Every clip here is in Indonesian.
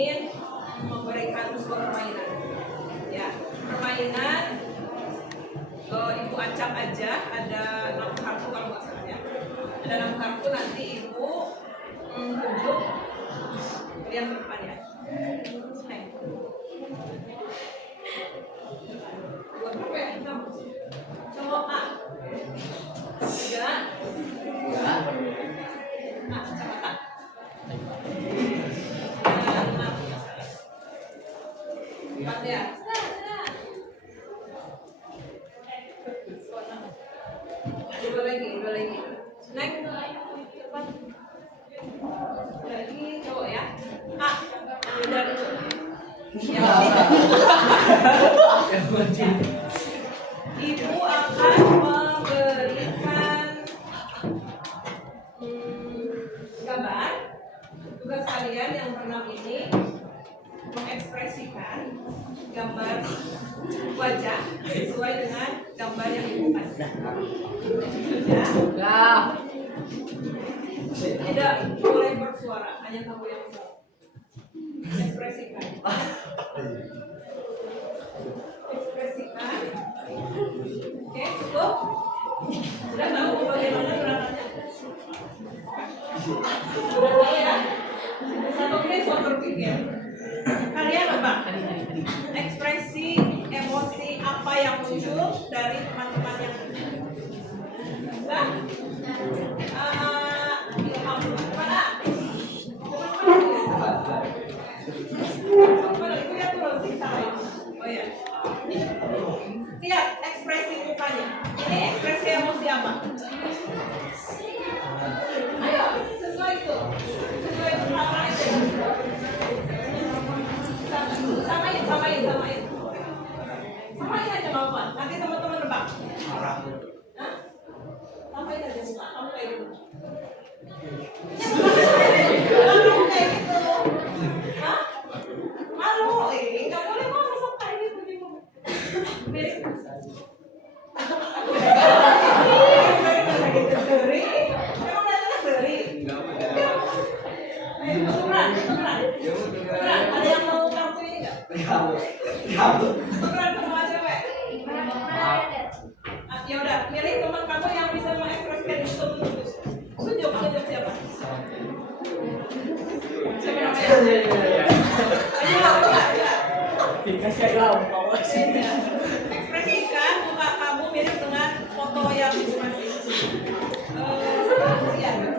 ingin memberikan sebuah permainan. Ya, permainan Ibu acak aja, ada 6 kartu kalau nggak salah ya. Ada 6 kartu, nanti Ibu tunjuk lihat ke depan ya. Buat apa ya? Cowok A 3 A kacamata 4 ya. Dua lagi. Next. Lagi cowok ya. A. Beda dulu. Ibu akan memberikan gambar. Tugas kalian yang berenam ini mengekspresikan gambar wajah sesuai dengan gambar yang Ibu kasih. Ya. Tidak boleh bersuara, hanya kamu yang bisa ekspresikan. Oke, cukup. Sudah tahu bagaimana gerakannya? Sudah tahu ya? 1 menit buat berpikir. Kalian apa? Ekspresi, emosi apa yang muncul dari teman-teman yang nah, ilham mana? Oh ya. Lihat ekspresi mukanya. Ini ekspresi emosi apa? Ayo, sesuai itu. Sesuai apa itu? Samain. Samain aja Bapak. Nanti teman-teman nebak. Hah? Samain aja muka. Kamu kayak gitu. Kamu kayak gitu. Hah? Malu, nggak boleh malu sama kayak gitu. Mirip. Seri. Emang datangnya seri. Beneran. Ada yang mau kartu ini nggak? Beneran semua cewek. Ya udah, pilih teman kamu yang bisa mengekspresikan itu. Tunjuk siapa? Siapa namanya? Ayo. Dikasih gampang. Ekspresikan muka kamu mirip dengan foto yang masih. Iya.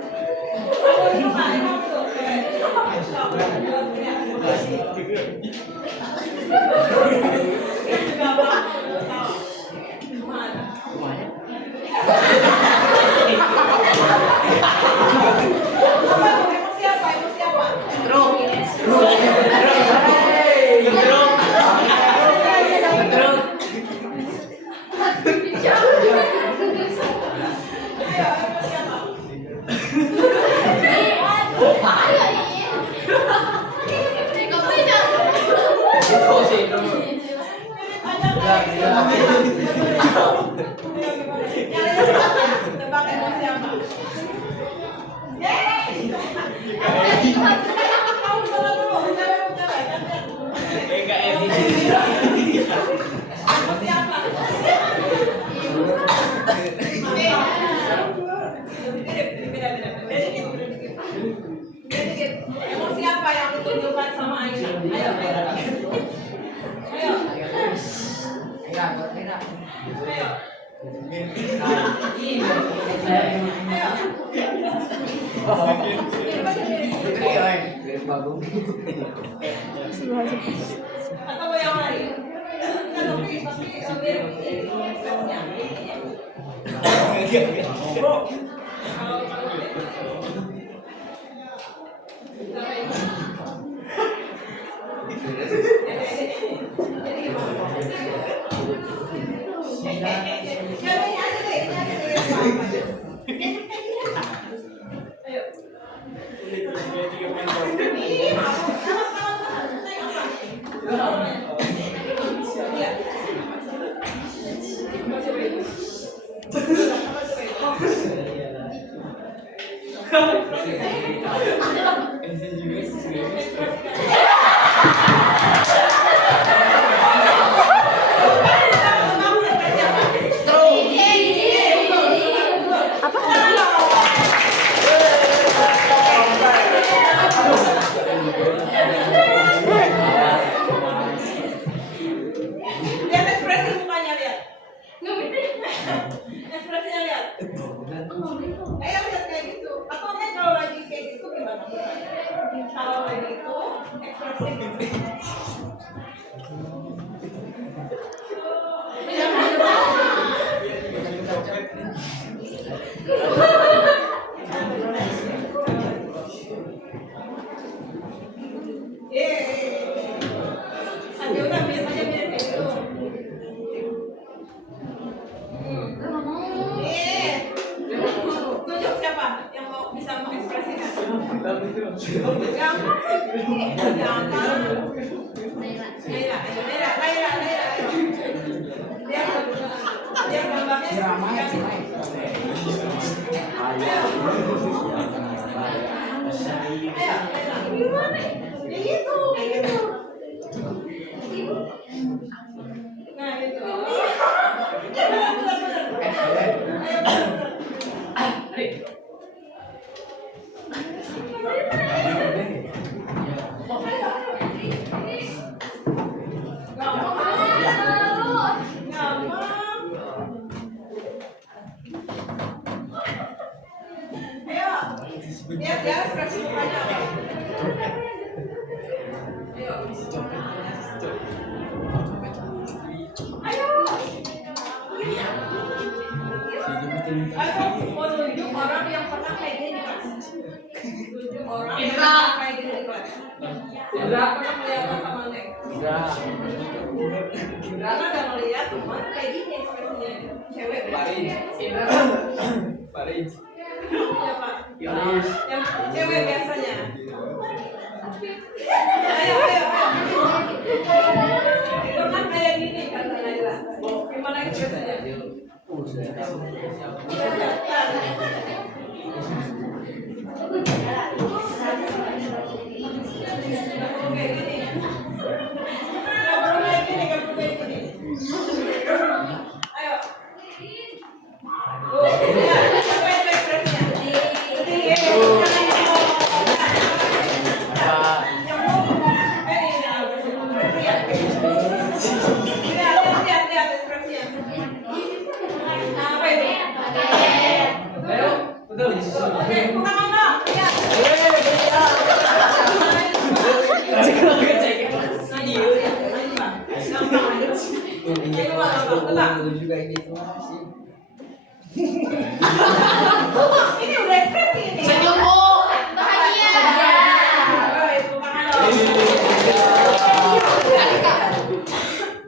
Kamu itu Pak, kamu tuh. Emosi apa? Tebak emosi apa? Kamu salah dulu, emosi apa? Emosi apa yang ditunjukkan sama Aisyah? Ayo. Atau yang lain? Ese juga lihat ya ekspresi mukanya apa. Ayo. Ayo, mau tunjuk orang yang pernah kayak gini di kelas. Tunjuk orang yang pernah kayak gini di kelas. Indra pernah melihat sama Neng. Indra udah ngeliat teman kayak gini ekspresinya. Cewek. Indra. Farid. Siapa? Yang cewek biasanya. Ayo. Itu kan kayak gini kan Naila. Gimana ekspresinya? Ayo. Juga ini semua sih. Ini udah ekspresi ini. Bahagia.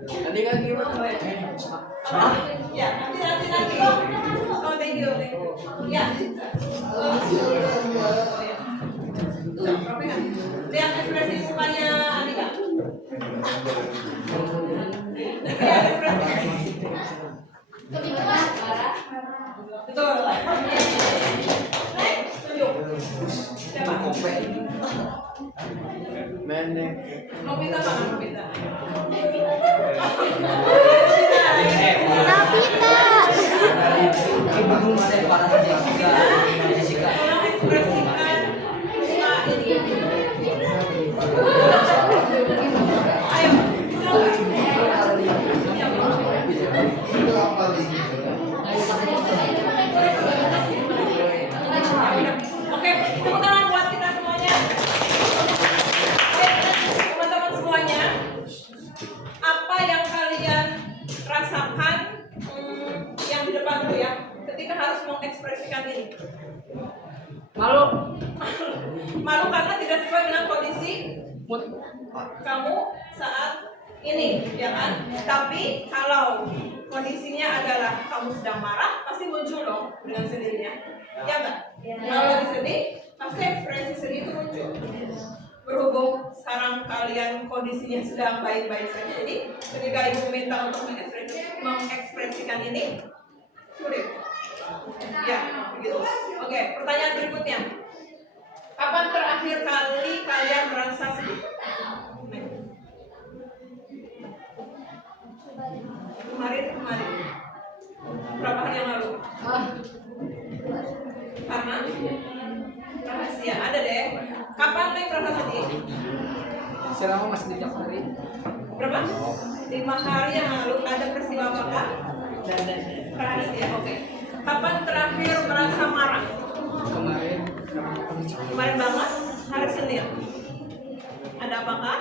Tadi kan gimana? Ya, nanti. Oh, thank you. Ya. Lihat ekspresi mukanya Andika. Lihat ekspresi. Betul. Tunjuk. Siapa? Menek. Nobita mana Nobita? Tolong ekspresikan muka ini. Ayo, bisa nggak? Oke, tepuk tangan buat kita semuanya. Teman-teman semuanya, apa yang kalian rasakan yang di depan tuh ya, ketika harus mengekspresikan ini? Malu. Malu karena tidak sesuai dengan kondisi kamu saat ini, ya kan? Tapi kalau kondisinya adalah kamu sedang marah, pasti muncul dong dengan sendirinya, ya nggak? Kalau lagi sedih, pasti ekspresi sedih itu muncul. Berhubung sekarang kalian kondisinya sedang baik-baik saja, jadi ketika ibu minta untuk mengekspresikan ini, sulit. Ya, begitu. Oke, pertanyaan berikutnya. Kapan terakhir kali kalian merasa sedih? Kemarin. Berapa hari yang lalu? Karena rahasia ada deh. Kapan Neng merasa sedih? Selama masih di Jakarta. Berapa? 5 hari yang lalu. Ada peristiwa apakah? Rahasia. Oke. Kapan terakhir merasa marah? Kemarin banget. Hari Senin. Ada apakah?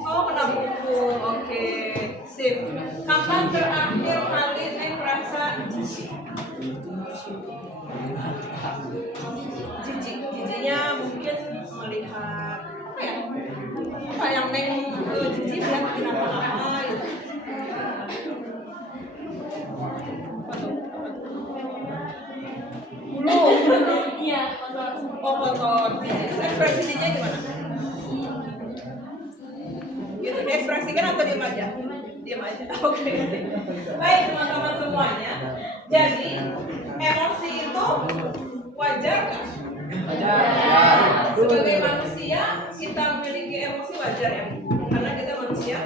Oh, kena buku. Oke. Sip. Kapan terakhir kali Neng merasa jijik? Jijiknya mungkin melihat apa ya? Apa yang Neng jijik melihat kenapa-napa gitu. Bulu. Iya, kotor. Oh, kotor. Ekspresi jijiknya gimana? Gitu, diekspresikan atau diam aja? Diam aja. Oke. Baik teman-teman semuanya. Jadi emosi itu wajar nggak? Wajar. Sebagai manusia kita memiliki emosi wajar ya, karena kita manusia.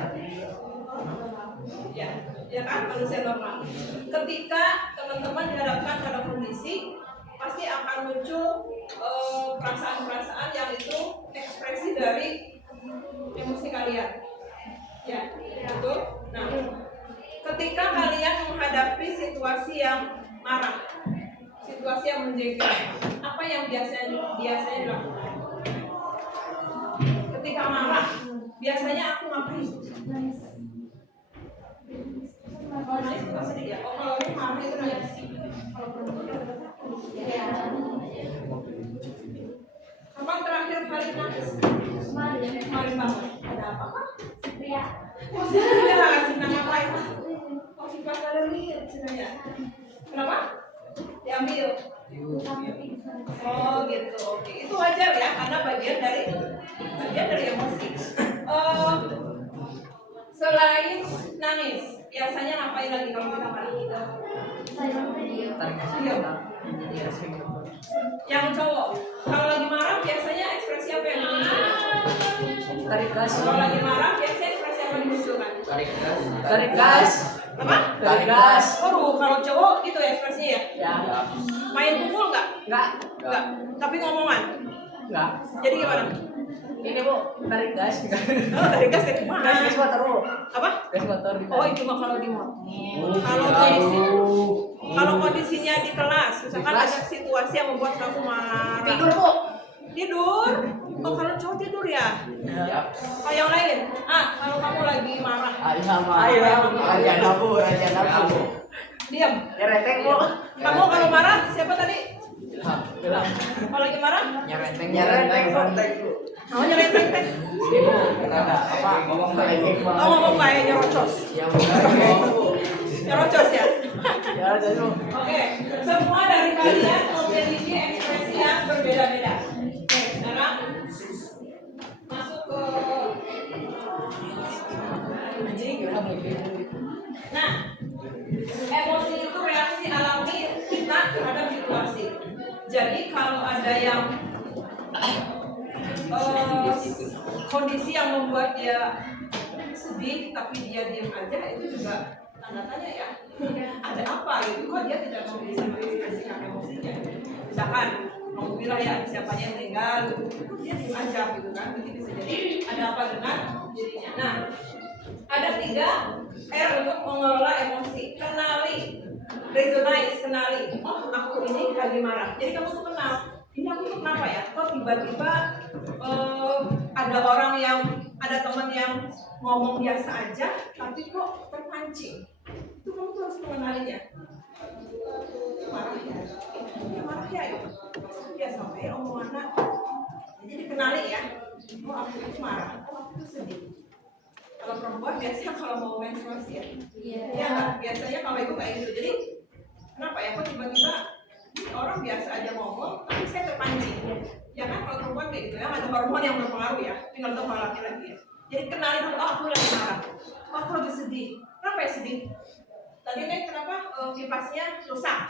Ya kan, manusia normal. Ketika teman-teman dihadapkan pada kondisi, pasti akan muncul perasaan-perasaan yang itu ekspresi dari emosi kalian. Ya, betul. Nah, ketika kalian menghadapi situasi yang marah, situasi yang menjengkelkan. Apa yang biasanya dilakukan? Ketika marah, biasanya aku ngapain? Kalau nangis itu sedih ya. Oh, kalau ini marah itu nangis. Kalau perempuan kapan terakhir kali nangis? Kemarin banget. Ada apa kah? Oh, dia nggak senang ngapain? Oh, si pas ada lihat sebenarnya. Kenapa? Diambil. Oh gitu, oke. Itu wajar ya, karena bagian dari emosi. Selain nangis, biasanya ngapain lagi kalau kita marah? Tarik kasih Iya. kata. Iya sih. Yang cowok, kalau lagi marah biasanya ekspresi apa yang dimunculkan? Tarik gas. Kalau lagi marah biasanya ekspresi apa yang dimunculkan? Tarik gas. Tarik gas. Apa? Tarik gas. Oh, kalau cowok gitu ya ekspresinya ya? Ya. Main pukul nggak? Enggak. Nggak. Tapi ngomongan. Enggak. Jadi gimana? Ini Bu, tarik gas. Oh, tarik gas dari mana? Gas motor Bu. Apa? Gas motor di. Oh, itu mah kalau di motor. Kalau kondisinya di kelas, misalkan ada situasi yang membuat kamu marah. Tidur Bu. Tidur? Oh, kalau cowok tidur ya? Iya. Oh, yang lain? Kalau kamu lagi marah, Raja Nabu. diam. Nyereteng Bu. Kamu kalau marah, siapa tadi? Kalau lagi marah? Nyerenteng Bu. Kamu nyerenteng teh. Ini Bu, ada apa? Ngomong baik. Oh, ngomong kayak nyerocos. Yang benar Bu. Nyerocos ya? Ya, jadi Bu. Oke, semua dari kalian memiliki ekspresi yang berbeda-beda. Oke, sekarang masuk ke nah, emosi itu reaksi alami kita terhadap situasi. Jadi kalau ada yang kondisi yang membuat dia sedih tapi dia diam aja, itu juga tanda tanya ya. Ada apa gitu, kok dia tidak bisa mengekspresikan emosinya. Misalkan alhamdulillah ya siapanya yang meninggal gitu, dia diam aja gitu kan. Jadi bisa jadi ada apa dengan dirinya. Nah, ada 3 R untuk mengelola emosi. Kenali, recognize, kenali. Oh, aku ini lagi marah. Jadi kamu tuh kenal. Ini aku tuh kenapa ya? Kok tiba-tiba ada orang yang, ada teman yang ngomong biasa aja, tapi kok terpancing. Itu kamu tuh harus mengenalinya. Marah ya, marah ya itu. Ya sampai omongan. Jadi dikenali ya. Oh, aku itu marah. Oh, aku itu sedih. Kalau perempuan biasanya kalau mau menstruasi ya, ya nggak, biasanya kalau ibu kayak gitu. Jadi kenapa ya, kok tiba-tiba orang biasa aja ngomong, tapi saya terpancing. Ya kan kalau perempuan kayak gitu ya, ada hormon yang berpengaruh ya, tinggal tahu hal laki-laki ya. Jadi kenali dulu, oh aku lagi marah, oh aku lagi sedih. Kenapa ya sedih? Tadi nih kenapa kipasnya rusak?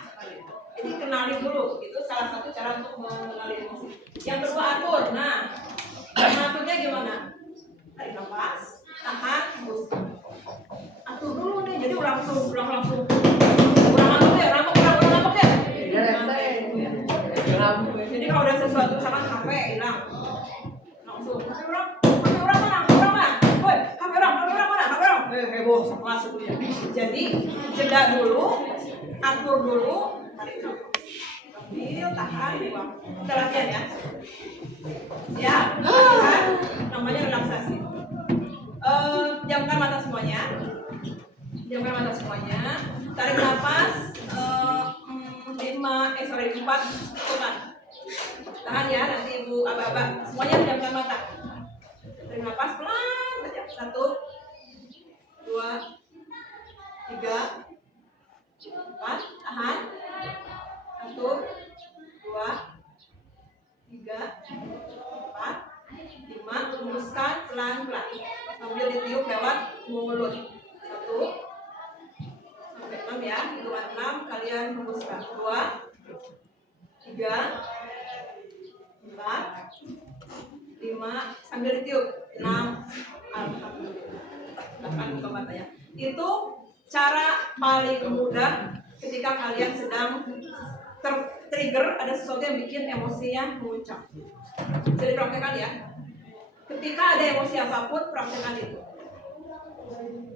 Jadi kenali dulu, itu salah satu cara untuk mengenali emosi. Yang kedua atur. Nah, aturnya gimana? Tarik nafas, tahan, hembuskan. Atur dulu nih, jadi ulang langsung ngambek ya. Jadi kalau ada sesuatu misalkan HP hilang, langsung HP orang mana? Woi, HP orang mana? Heboh sekelas itu ya. Jadi jeda dulu, atur dulu, tarik nafas. Ambil, tahan, buang. Kita latihan ya. Siap? Latihan. Namanya relaksasi. Jamkan mata semuanya. Tarik nafas 4 tekan. Tahan ya, nanti ibu aba-aba semuanya pejamkan mata. Tarik nafas pelan saja. 1, 2, 3, 4. Tahan. 1, 2, 3, 4, 5. Hembuskan pelan-pelan sambil ditiup lewat mulut. 1 sampai 6 ya, hitungan 6 kalian hembuskan. 2, 3, 4, 5 sambil ditiup. 6. Alhamdulillah. Bahkan buka matanya. Itu cara paling mudah ketika kalian sedang trigger, ada sesuatu yang bikin emosinya memuncak. Jadi praktekkan ya. Ketika ada emosi apapun, praktekkan itu.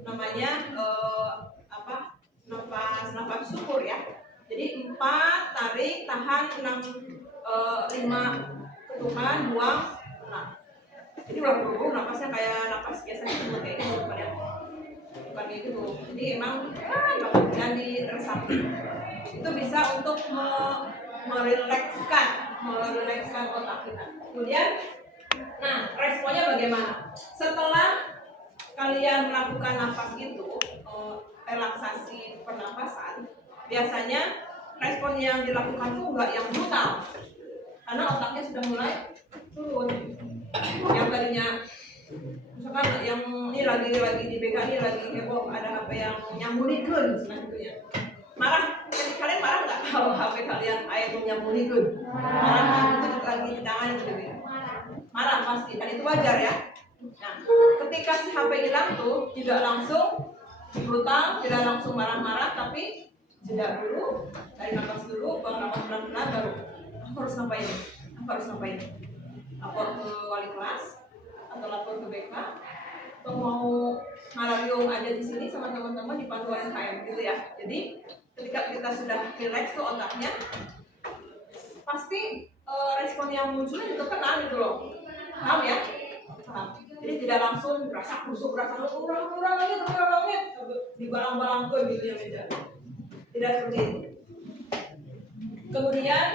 Namanya nafas syukur ya. Jadi 4 tarik, tahan, 6 5 ketukan, buang. Nah, jadi ulang dulu napasnya kayak napas biasanya cuma kayak gitu, bukan kayak gitu. Jadi emang jangan diresapi. Itu bisa untuk merilekskan otak kita. Kemudian, nah responnya bagaimana? Setelah kalian melakukan nafas itu, relaksasi pernapasan, biasanya respon yang dilakukan tuh nggak yang brutal, karena otaknya sudah mulai turun. Yang tadinya misalkan yang ini lagi di BK ini lagi heboh, ada HP yang nyambulikeun selanjutnya. Marah, kalian marah nggak kalau HP kalian ayat nyambulikeun? Marah, itu lagi di tangan itu gitu. Marah pasti, dan itu wajar ya. Nah, ketika si HP hilang tuh tidak langsung brutal, tidak langsung marah-marah, tapi jeda dulu, tarik nafas dulu, buang nafas pelan-pelan, baru aku harus ngapain? Lapor ke wali kelas atau lapor ke BK atau mau ngarariung aja di sini sama teman-teman di panduan KM gitu ya. Jadi ketika kita sudah relax tuh otaknya, pasti respon yang munculnya juga kena gitu loh. Paham ya? Paham. Jadi tidak langsung berasa kusuk, berasa kurang lagi dibalang-balangkan gitu ya meja. Tidak seperti itu. Kemudian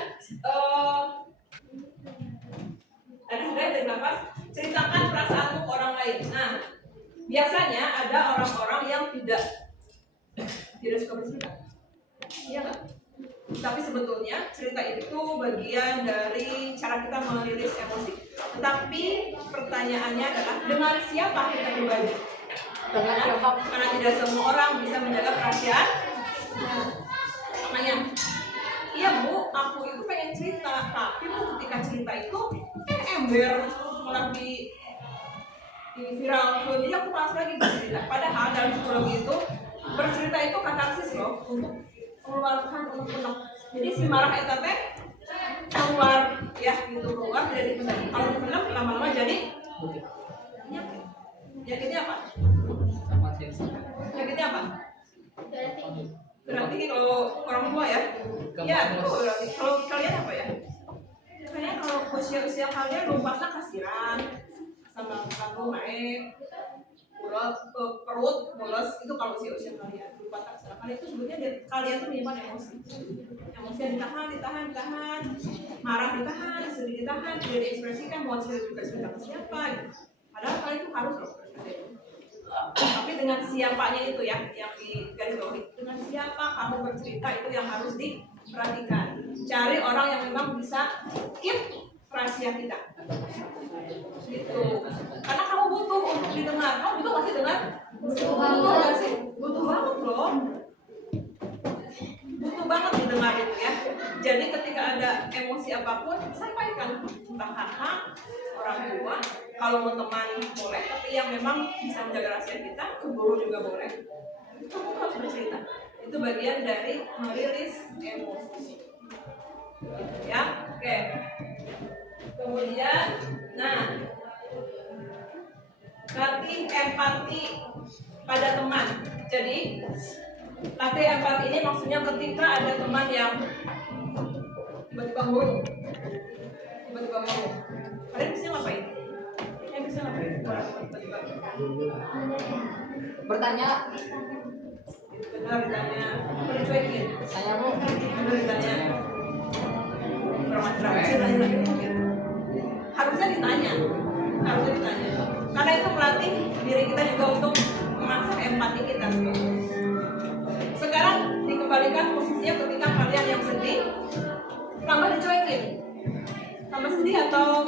ada dari nafas, ceritakan perasaanmu ke orang lain. Nah, biasanya ada orang-orang yang tidak suka bercerita. Iya nggak? Tapi sebetulnya cerita itu bagian dari cara kita merilis emosi. Tetapi pertanyaannya adalah dengan siapa kita berbagi? Dengan siapa? Karena tidak semua orang bisa menjaga perhatian. Nah, makanya, iya Bu, aku itu pengen cerita, tapi ketika cerita itu ember malah di viral. Jadi aku malas lagi bercerita. Padahal dalam psikologi itu bercerita itu katarsis loh, untuk mengeluarkan unek-unek. Jadi si marah eta teh keluar ya gitu, keluar dari dipendam. Kalau dipendam lama-lama jadi penyakit. Penyakitnya apa? Penyakitnya apa? Berarti kalau orang tua ya? Ya, itu berarti. Kalau kalian apa ya? Kayaknya kalau usia kalian lompatnya kasiran sama kamu naik perut mules, itu kalau usia kalian lupa taksara kalian itu sebenarnya kalian tuh menyimpan emosi ditahan, marah ditahan, sedih ditahan, tidak diekspresikan, mau cerita juga cerita ke siapa gitu. Padahal kalian itu harus loh seperti itu. Tapi dengan siapanya itu ya yang di garis bawah, dengan siapa kamu bercerita itu yang harus diperhatikan. Cari orang yang memang bisa keep rahasia kita gitu, karena kamu butuh untuk didengar. Kamu butuh nggak sih dengar? Butuh nggak sih? Butuh banget loh, butuh banget didengar itu ya. Jadi ketika ada emosi apapun sampaikan, entah kakak, orang tua, kalau mau teman boleh, tapi yang memang bisa menjaga rahasia kita, ke guru juga boleh. Kamu harus bercerita, itu bagian dari merilis emosi ya. Oke. Kemudian, nah, latih empati pada teman. Jadi, latih empati ini maksudnya ketika ada teman yang tiba-tiba murung. Kalian bisa ngapain? Tiba-tiba Bertanya. benar ditanya, apa dicuekin? Saya Bu. Benar ditanya. Harusnya ditanya, karena itu melatih diri kita juga untuk mengasah empati kita. Sekarang dikembalikan posisinya ketika kalian yang sedih, tambah dicuekin, tambah sedih atau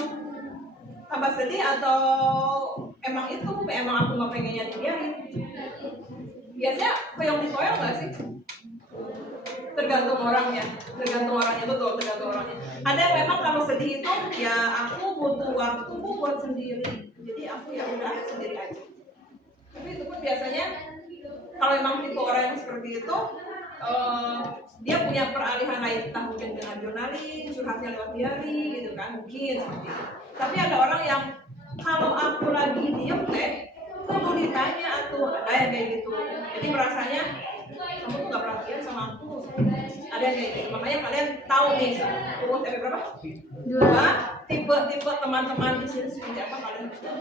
emang aku nggak pengennya dibiarin. Biasanya koyong dikoyong nggak sih? Tergantung orangnya betul, tergantung orangnya. Ada yang memang kalau sedih itu ya aku butuh waktu buat sendiri, jadi aku ya udah sendiri aja. Tapi itu pun biasanya kalau memang tipe orang yang seperti itu, dia punya peralihan lain, entah mungkin dengan journaling, curhatnya lewat diary gitu kan, mungkin seperti itu. Tapi ada orang yang kalau aku lagi diem kudu ditanya atau ada yang kayak gitu, jadi merasanya kamu tuh gak perhatian sama aku. Ada yang kayak gitu. Makanya kalian tahu nih TP berapa? 2. Tipe teman-teman di sini seperti apa kalian harus tahu.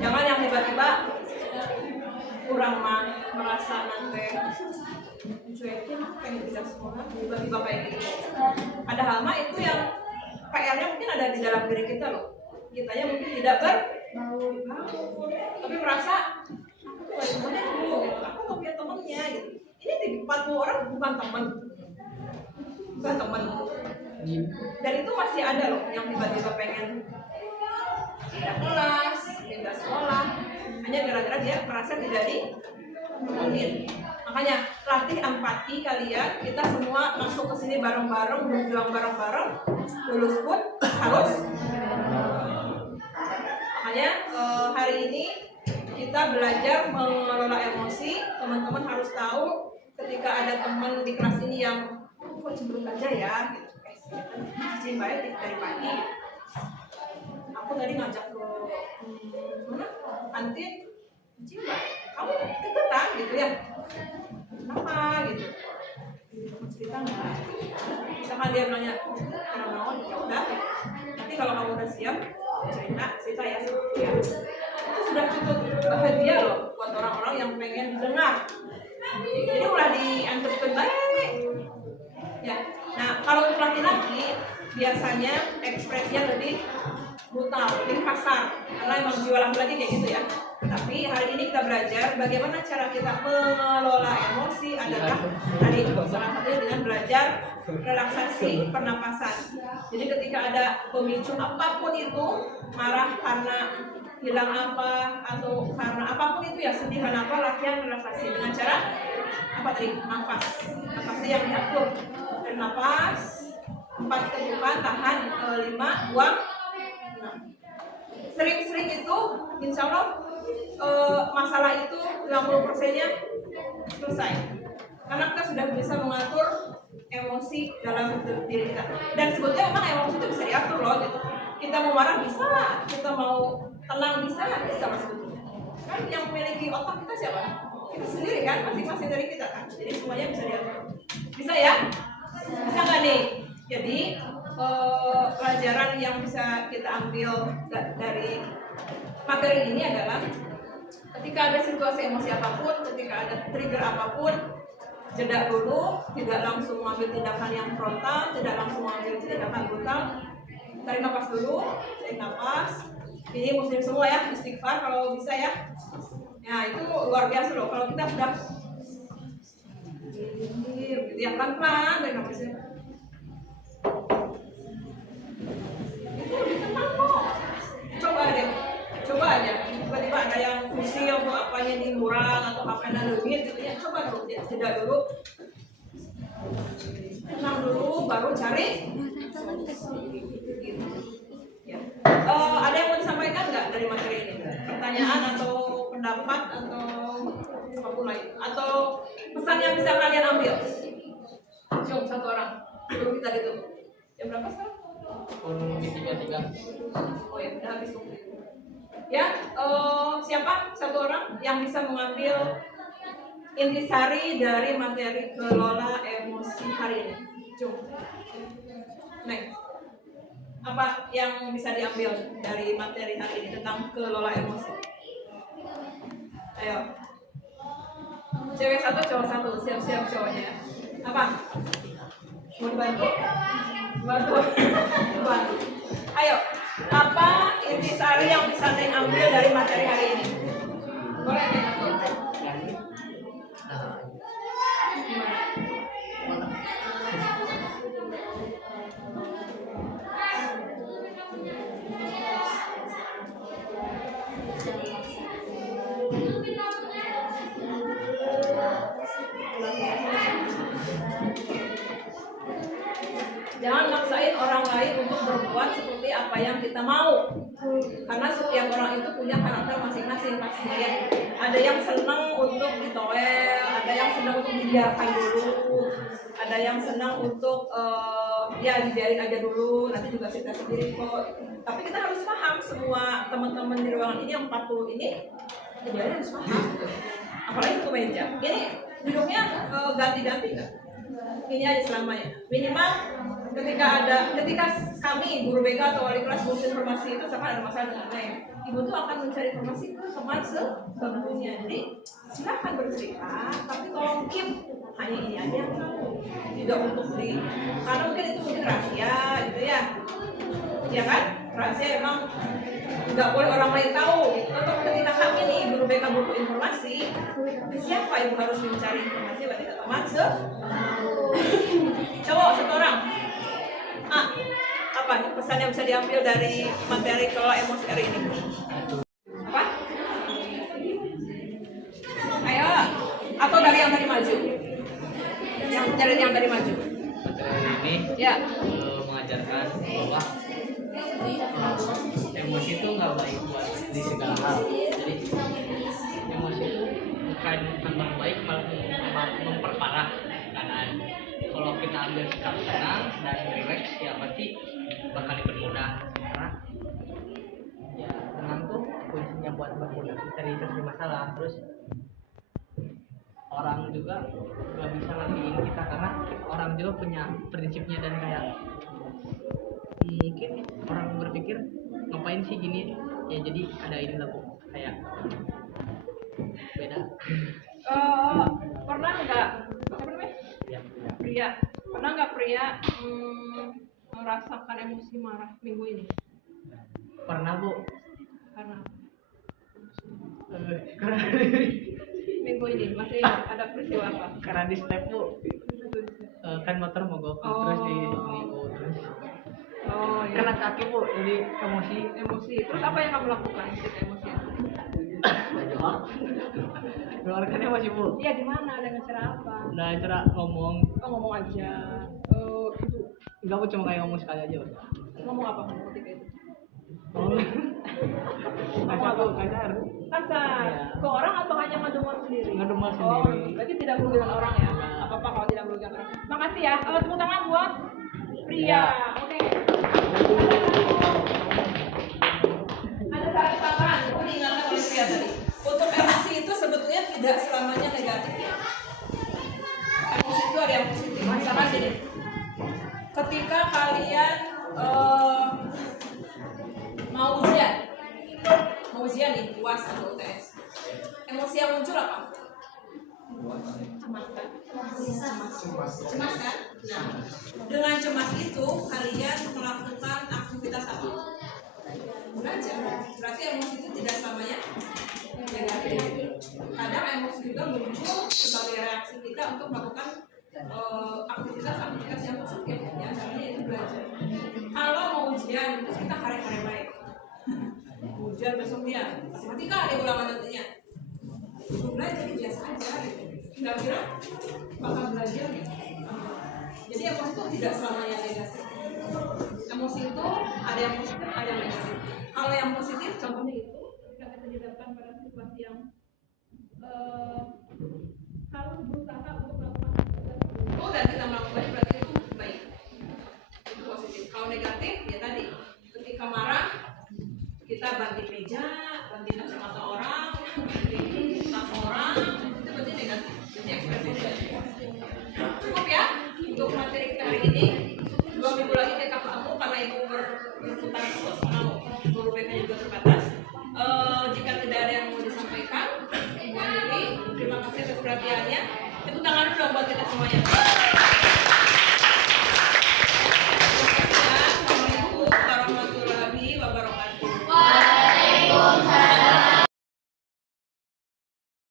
Jangan yang tiba-tiba kurang merasa nanti cuekin pengen tidak sekolah tiba-tiba kayak gitu. Padahal mah itu yang PR-nya mungkin ada di dalam diri kita loh. Kitanya mungkin tidak tapi merasa aku tuh gak temennya dulu gitu. Aku gak punya temennya gitu. Ini di 40 orang bukan teman. Dan itu masih ada loh yang tiba-tiba pengen pindah kelas, pindah sekolah, hanya gara-gara dia merasa tidak mungkin. Makanya latih empati kalian. Kita semua masuk ke sini bareng-bareng, berjuang bareng-bareng. Lulus pun harus. Makanya hari ini kita belajar mengelola emosi. Teman-teman harus tahu ketika ada teman di kelas ini yang kok cemberut aja ya gitu. Cici baik dari pagi. Aku tadi ngajak ke mana? Kantin. Cici baik. Kamu deketan gitu ya? Kenapa gitu? Mau cerita nggak? Misalkan dia nanya, karena mau ya udah. Nanti kalau kamu udah siap cerita ya. Itu sudah cukup bahagia loh buat orang-orang yang pengen dengar. Jadi udah dianggapkan baik. Ya. Nah, kalau untuk laki-laki biasanya ekspresinya lebih brutal, lebih kasar, karena emang jiwa laki-laki kayak gitu ya. Tapi hari ini kita belajar bagaimana cara kita mengelola emosi adalah tadi salah satunya dengan belajar relaksasi pernapasan. Jadi ketika ada pemicu apapun itu, marah karena hilang apa atau karena apapun itu ya, sedih karena apa, latihan relaksasi dengan cara apa tadi? Nafasnya yang diatur. Dan nafas 4 ketukan, tahan 5, buang 6. Sering-sering itu insya Allah masalah itu 50%-nya selesai. Karena kita sudah bisa mengatur emosi dalam diri kita. Dan sebetulnya memang emosi itu bisa diatur loh gitu. Kita mau marah bisa, kita mau tenang bisa mas sebetulnya. Kan yang memiliki otak kita siapa? Kita sendiri kan, masing-masing dari kita kan. Jadi semuanya bisa diatur. Bisa ya? Bisa nggak nih? Jadi pelajaran yang bisa kita ambil dari materi ini adalah ketika ada situasi emosi apapun, ketika ada trigger apapun, jeda dulu, tidak langsung mengambil tindakan yang frontal, tidak langsung mengambil tindakan brutal. Tarik nafas dulu, tarik nafas. Ini muslim semua ya, istighfar kalau bisa ya. Ya itu luar biasa loh. Kalau kita sudah gitu ya, pelan-pelan tarik nafasnya. Itu lebih tenang kok. Coba aja. Tiba-tiba ada yang pusing atau apanya di murang atau apanya lebih gitu ya. Coba dulu, jeda dulu. Tenang dulu, baru cari. Ya. Ada yang mau disampaikan nggak dari materi ini? Pertanyaan atau pendapat atau apapun lain? Atau pesan yang bisa kalian ambil? Coba satu orang. Dulu kita ditutup. Jam berapa sekarang? 3:03. Oh ya, udah habis waktu itu. Ya, siapa satu orang yang bisa mengambil intisari dari materi kelola emosi hari ini? Coba. Next. Apa yang bisa diambil dari materi hari ini tentang kelola emosi? Ayo. Cewek satu, cowok satu, siap-siap cowoknya. Apa? Mau dibantu? Bantu. Ayo. Apa intisari yang bisa diambil dari materi hari ini? Boleh nih. Jangan maksain orang lain untuk berbuat seperti apa yang kita mau. Karena setiap orang itu punya karakter masing-masing pastinya ya. Ada yang senang untuk ditoel, ada yang senang untuk dibiarkan dulu, ada yang senang untuk ya dibiarin aja dulu, nanti juga kita sendiri kok. Tapi kita harus paham semua teman-teman di ruangan ini yang 40 ini, jadi harus paham. Apalagi ke meja. Ini duduknya ganti-ganti nggak? Ini aja selamanya. Minimal ketika kami guru BK atau wali kelas butuh informasi itu misalkan ada masalah dengan lain, ibu tuh akan mencari informasi ke teman sebelumnya. Jadi silakan bercerita, tapi tolong keep hanya ini aja yang tahu, tidak untuk karena mungkin itu mungkin rahasia gitu ya. Ya kan? Rahasia emang nggak boleh orang lain tahu. Untuk ketika kami nih guru BK butuh informasi, siapa ibu harus mencari informasi ketika teman cowok satu orang. Apa nih pesan yang bisa diambil dari materi kelola emosi hari ini? Apa? Ayo, atau dari yang tadi maju? Yang tadi maju. Materi ini Ya. mengajarkan bahwa emosi itu nggak baik buat di segala hal. Jadi emosi itu bukan baik, malah memperparah keadaan. Kalau kita ambil sikap tenang dan rileks, ya pasti bakal dipermudah. Karena ya tenang tuh kuncinya buat bermudah mencari masalah. Terus orang juga nggak bisa ngertiin kita karena orang juga punya prinsipnya dan kayak mungkin orang berpikir ngapain sih gini ya, jadi ada ini lah Bu, kayak beda. Pernah nggak apa namanya? Ya, Pria, pernah nggak pria merasakan emosi marah minggu ini? pernah Bu. Karena Karena minggu ini masih ada peristiwa apa? karena di step Bu, kan motor mogok terus di minggu terus Oh iya. kena kaki Bu, jadi emosi. Terus apa yang kamu lakukan ketika emosi? Keluarkan emosi Bu. Iya gimana? Dengan cara apa? Nah cara ngomong Ngomong aja. Ibu enggak Bu, cuma kayak ngomong sekali aja Bu. ngomong apa kamu ketika itu? Kasar Bu, kasar. Kasar. Iya. Ke orang atau hanya ngedumel sendiri? Ngedumel Oh, sendiri. berarti tidak merugikan orang ya? Apa-apa kalau tidak merugikan orang. Makasih ya. Tepuk tangan buat pria. Oke. Ada syarat tambahan. Aku diingatkan oleh pria tadi. Untuk emosi itu sebetulnya tidak selamanya negatif ya. Emosi itu ada yang positif. Misalkan gini. Ketika kalian mau ujian nih, UAS atau UTS. Emosi yang muncul apa? Cemas kan? Cemas kan? Nah, dengan cemas itu kalian melakukan aktivitas apa? Belajar. Berarti emosi itu tidak selamanya negatif. Kadang emosi juga muncul sebagai reaksi kita untuk melakukan aktivitas yang positif. Ya, caranya itu belajar. Kalau mau ujian, terus kita hari-hari baik. Ujian besoknya, matematika ada ulangan nantinya. Belajar biasa aja gitu. Kira-kira bakal belajar gitu. Jadi emosi itu tidak selamanya negatif. Emosi itu ada yang positif, ada yang negatif. Kalau yang positif contohnya itu ketika kita dihadapkan pada situasi yang harus berusaha untuk melakukan sesuatu dan kita melakukannya, berarti itu baik. Itu positif. Kalau negatif ya tadi ketika marah kita banting meja, banting kacamata orang, banting tas orang, itu berarti negatif. Jadi ekspresi negatif. Cukup ya untuk materi kita hari ini. 2 minggu lagi kita ketemu karena ibu berputar terus karena guru BK juga terbatas. Jika tidak ada yang mau disampaikan, ibu Andini, terima kasih atas perhatiannya. Tepuk tangan dong buat kita semuanya.